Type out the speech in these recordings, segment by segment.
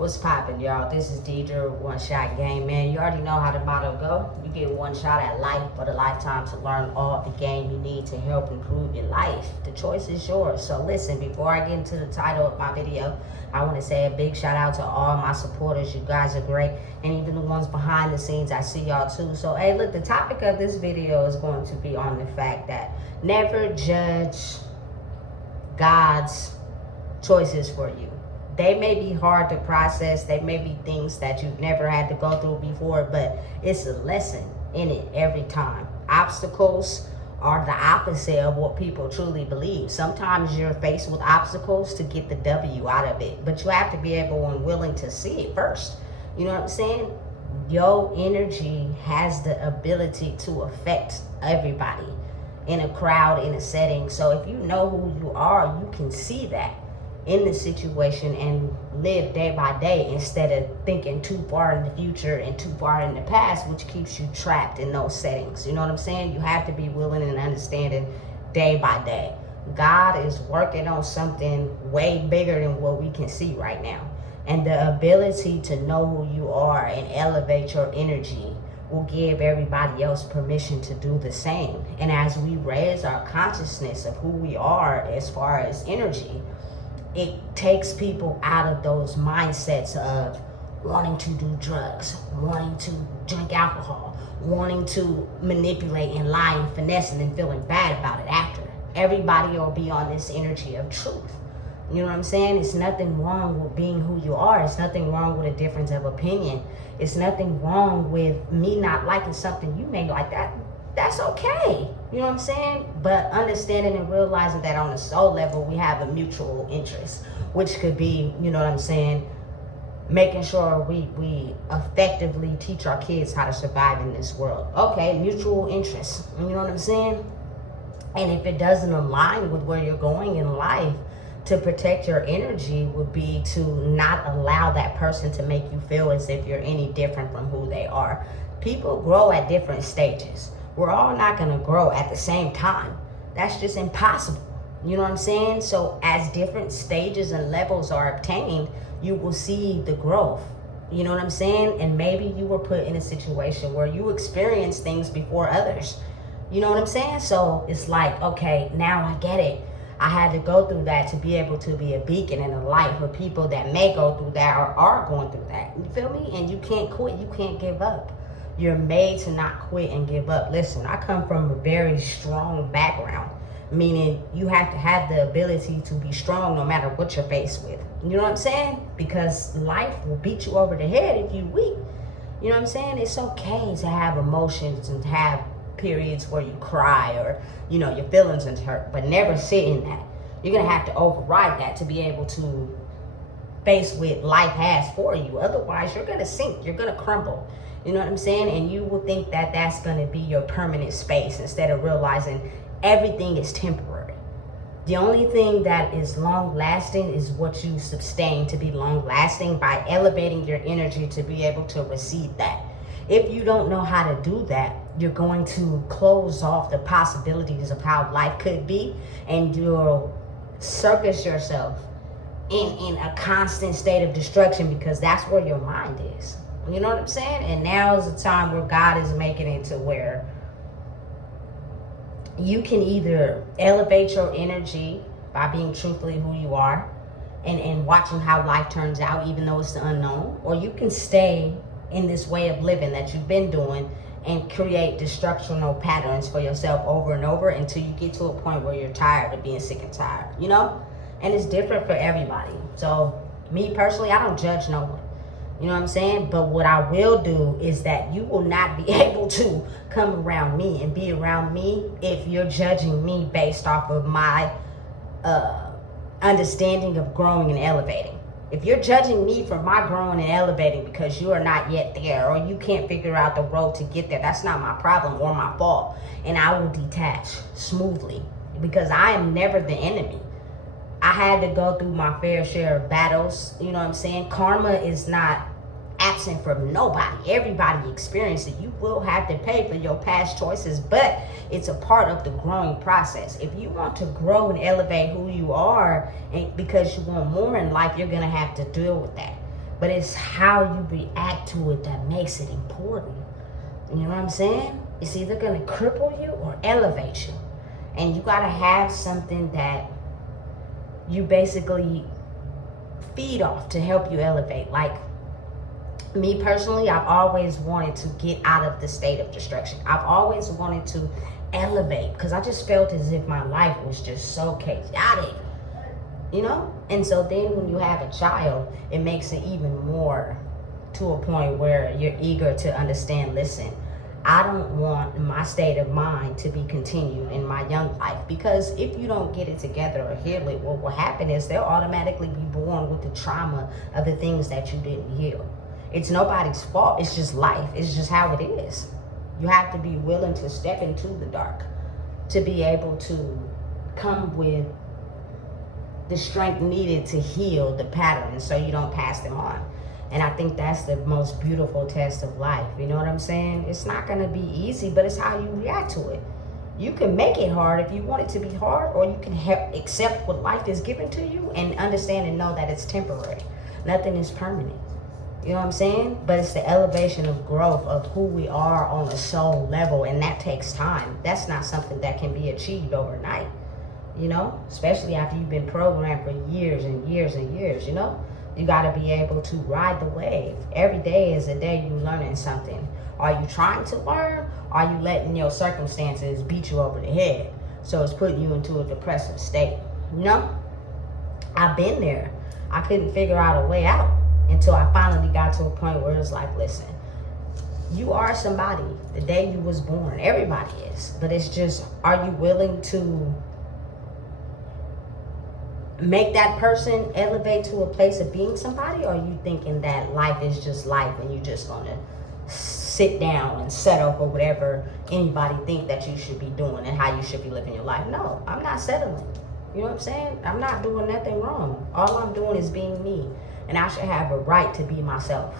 What's poppin', y'all? This is Deidre, One Shot Game, man. You already know how the motto go. You get one shot at life, but a lifetime to learn all the game you need to help improve your life. The choice is yours. So listen, before I get into the title of my video, I want to say a big shout out to all my supporters. You guys are great. And even the ones behind the scenes, I see y'all too. So, hey, look, the topic of this video is going to be on the fact that never judge God's choices for you. They may be hard to process. They may be things that you've never had to go through before, but it's a lesson in it every time. Obstacles are the opposite of what people truly believe. Sometimes you're faced with obstacles to get the W out of it, but you have to be able and willing to see it first. You know what I'm saying? Your energy has the ability to affect everybody in a crowd, in a setting. So if you know who you are, you can see that in the situation and live day by day instead of thinking too far in the future and too far in the past, which keeps you trapped in those settings. You know what I'm saying? You have to be willing and understanding day by day. God is working on something way bigger than what we can see right now. And the ability to know who you are and elevate your energy will give everybody else permission to do the same. And as we raise our consciousness of who we are as far as energy, it takes people out of those mindsets of wanting to do drugs, wanting to drink alcohol, wanting to manipulate and lie and finesse and then feeling bad about it after. Everybody will be on this energy of truth. You know what I'm saying? It's nothing wrong with being who you are. It's nothing wrong with a difference of opinion. It's nothing wrong with me not liking something you may like. That's okay. You know what I'm saying? But understanding and realizing that on a soul level, we have a mutual interest, which could be, you know what I'm saying, making sure we effectively teach our kids how to survive in this world. Okay, mutual interest. You know what I'm saying? And if it doesn't align with where you're going in life, to protect your energy would be to not allow that person to make you feel as if you're any different from who they are. People grow at different stages. We're all not going to grow at the same time. That's just impossible. You know what I'm saying? So as different stages and levels are obtained, you will see the growth. You know what I'm saying? And maybe you were put in a situation where you experienced things before others. You know what I'm saying? So it's like, okay, now I get it. I had to go through that to be able to be a beacon and a light for people that may go through that or are going through that. You feel me? And you can't quit. You can't give up. You're made to not quit and give up. Listen, I come from a very strong background, meaning you have to have the ability to be strong no matter what you're faced with. You know what I'm saying? Because life will beat you over the head if you're weak. You know what I'm saying? It's okay to have emotions and to have periods where you cry or, you know, your feelings are hurt, but never sit in that. You're going to have to override that to be able to face what life has for you. Otherwise, you're going to sink. You're going to crumble. You know what I'm saying? And you will think that that's going to be your permanent space instead of realizing everything is temporary. The only thing that is long lasting is what you sustain to be long lasting by elevating your energy to be able to receive that. If you don't know how to do that, you're going to close off the possibilities of how life could be, and you'll circus yourself in a constant state of destruction because that's where your mind is. You know what I'm saying? And now is the time where God is making it to where you can either elevate your energy by being truthfully who you are and watching how life turns out, even though it's the unknown, or you can stay in this way of living that you've been doing and create destructional patterns for yourself over and over until you get to a point where you're tired of being sick and tired, you know? And it's different for everybody. So me personally, I don't judge no one. You know what I'm saying? But what I will do is that you will not be able to come around me and be around me if you're judging me based off of my understanding of growing and elevating. If you're judging me for my growing and elevating because you are not yet there or you can't figure out the road to get there, that's not my problem or my fault. And I will detach smoothly because I am never the enemy. I had to go through my fair share of battles. You know what I'm saying? Karma is not absent from nobody. Everybody experiences it. You will have to pay for your past choices, but it's a part of the growing process. If you want to grow and elevate who you are, and because you want more in life, you're going to have to deal with that. But it's how you react to it that makes it important. You know what I'm saying? It's either going to cripple you or elevate you. And you got to have something that you basically feed off to help you elevate. Like me personally, I've always wanted to get out of the state of destruction. I've always wanted to elevate because I just felt as if my life was just so chaotic, you know? And so then when you have a child, it makes it even more to a point where you're eager to understand, listen, I don't want my state of mind to be continued in my young life, because if you don't get it together or heal it, what will happen is they'll automatically be born with the trauma of the things that you didn't heal. It's nobody's fault. It's just life. It's just how it is. You have to be willing to step into the dark to be able to come with the strength needed to heal the patterns so you don't pass them on. And I think that's the most beautiful test of life. You know what I'm saying? It's not going to be easy, but it's how you react to it. You can make it hard if you want it to be hard, or you can accept what life is given to you and understand and know that it's temporary. Nothing is permanent. You know what I'm saying? But it's the elevation of growth of who we are on a soul level, and that takes time. That's not something that can be achieved overnight, you know? Especially after you've been programmed for years and years and years, you know? You got to be able to ride the wave. Every day is a day you learning something. Are you trying to learn? Are you letting your circumstances beat you over the head? So it's putting you into a depressive state. You know? I've been there. I couldn't figure out a way out until I finally got to a point where it's like, listen, you are somebody the day you was born. Everybody is. But it's just, are you willing to make that person elevate to a place of being somebody? Or are you thinking that life is just life and you're just going to sit down and settle for whatever anybody think that you should be doing and how you should be living your life? No, I'm not settling. You know what I'm saying? I'm not doing nothing wrong. All I'm doing is being me. And I should have a right to be myself.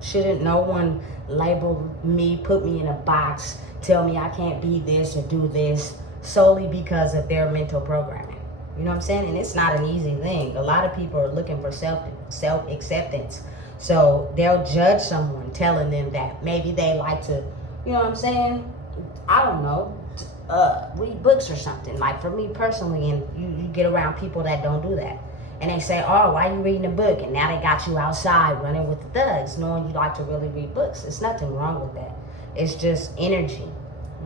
Shouldn't no one label me, put me in a box, tell me I can't be this or do this solely because of their mental programming. You know what I'm saying? And it's not an easy thing. A lot of people are looking for self-acceptance. So they'll judge someone telling them that maybe they like to, you know what I'm saying? I don't know, read books or something. Like for me personally, and you get around people that don't do that. And they say, oh, why are you reading a book? And now they got you outside running with the thugs, knowing you like to really read books. There's nothing wrong with that. It's just energy.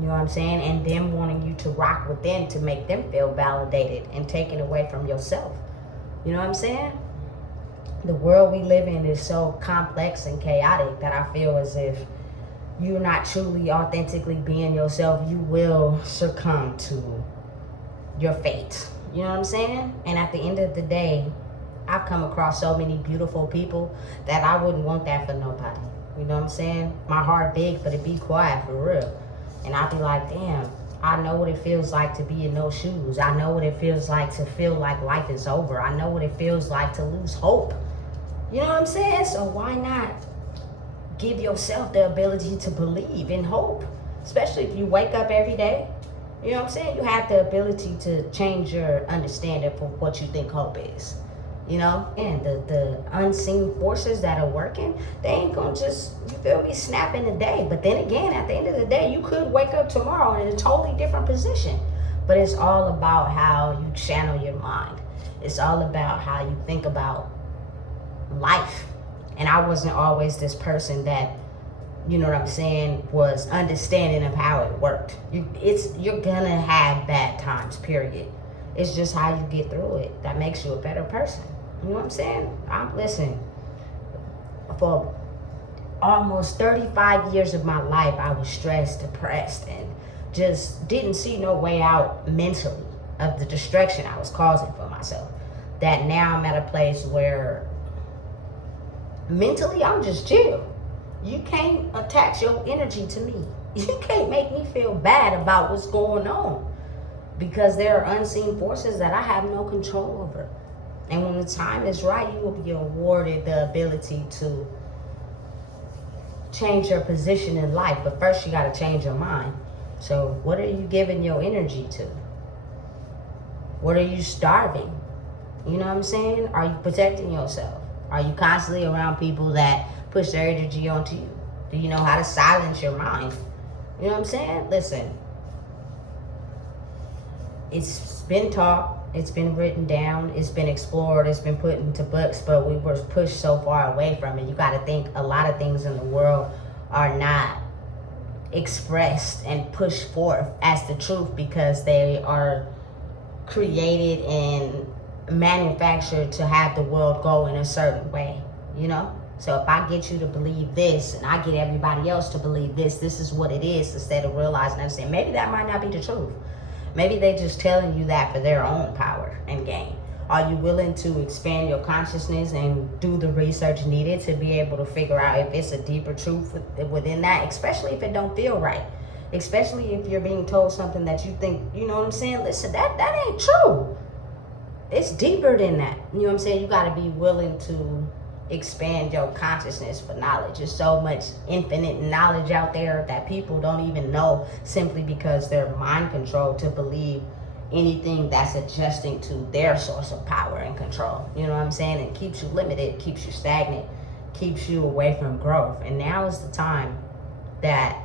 You know what I'm saying? And them wanting you to rock with them to make them feel validated and taken away from yourself. You know what I'm saying? The world we live in is so complex and chaotic that I feel as if you're not truly authentically being yourself, you will succumb to your fate. You know what I'm saying? And at the end of the day, I've come across so many beautiful people that I wouldn't want that for nobody. You know what I'm saying? My heart big for to be quiet, for real. And I'd be like, damn, I know what it feels like to be in no shoes. I know what it feels like to feel like life is over. I know what it feels like to lose hope. You know what I'm saying? So why not give yourself the ability to believe in hope? Especially if you wake up every day. You know what I'm saying? You have the ability to change your understanding for what you think hope is. You know? And the unseen forces that are working, they ain't gonna just, you feel me, snap in a day. But then again, at the end of the day, you could wake up tomorrow in a totally different position. But it's all about how you channel your mind. It's all about how you think about life. And I wasn't always this person that, you know what I'm saying, was understanding of how it worked. You're gonna have bad times, period. It's just how you get through it that makes you a better person. You know what I'm saying? Listen, for almost 35 years of my life, I was stressed, depressed, and just didn't see no way out mentally of the destruction I was causing for myself. That now I'm at a place where mentally I'm just chill. You can't attach your energy to me. You can't make me feel bad about what's going on, because there are unseen forces that I have no control over. And when the time is right, you will be awarded the ability to change your position in life. But first you got to change your mind. So what are you giving your energy to? What are you starving? You know what I'm saying? Are you protecting yourself? Are you constantly around people that push their energy onto you? Do you know how to silence your mind? You know what I'm saying? Listen, it's been taught, it's been written down, it's been explored, it's been put into books, but we were pushed so far away from it. You got to think a lot of things in the world are not expressed and pushed forth as the truth because they are created and manufactured to have the world go in a certain way, you know? So if I get you to believe this and I get everybody else to believe this is what it is, instead of realizing and saying maybe that might not be the truth. Maybe they're just telling you that for their own power and gain. Are you willing to expand your consciousness and do the research needed to be able to figure out if it's a deeper truth within that, especially if it don't feel right? Especially if you're being told something that you think, you know what I'm saying? Listen, that ain't true. It's deeper than that. You know what I'm saying? You got to be willing to expand your consciousness for knowledge. There's so much infinite knowledge out there that people don't even know, simply because they're mind controlled to believe anything that's adjusting to their source of power and control. You know what I'm saying? It keeps you limited, keeps you stagnant, keeps you away from growth. And now is the time that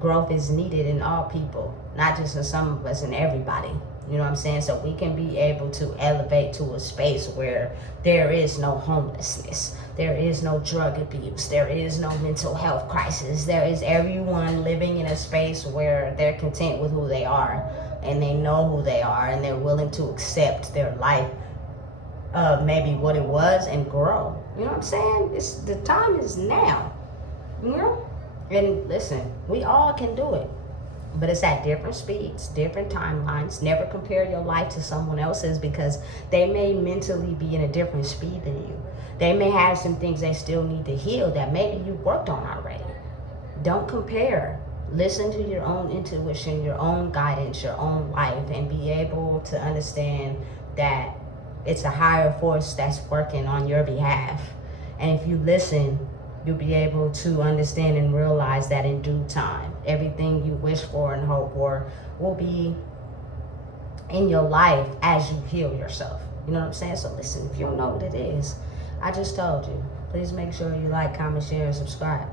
growth is needed in all people, not just in some of us, in everybody. You know what I'm saying? So we can be able to elevate to a space where there is no homelessness, there is no drug abuse, there is no mental health crisis. There is everyone living in a space where they're content with who they are and they know who they are and they're willing to accept their life, maybe what it was, and grow. You know what I'm saying? The time is now, you know? And listen, we all can do it. But it's at different speeds, different timelines. Never compare your life to someone else's, because they may mentally be in a different speed than you. They may have some things they still need to heal that maybe you worked on already. Don't compare. Listen to your own intuition, your own guidance, your own life, and be able to understand that it's a higher force that's working on your behalf. And if you listen, you'll be able to understand and realize that in due time, everything you wish for and hope for will be in your life as you heal yourself. You know what I'm saying? So listen, if you don't know what it is, I just told you. Please make sure you like, comment, share, and subscribe.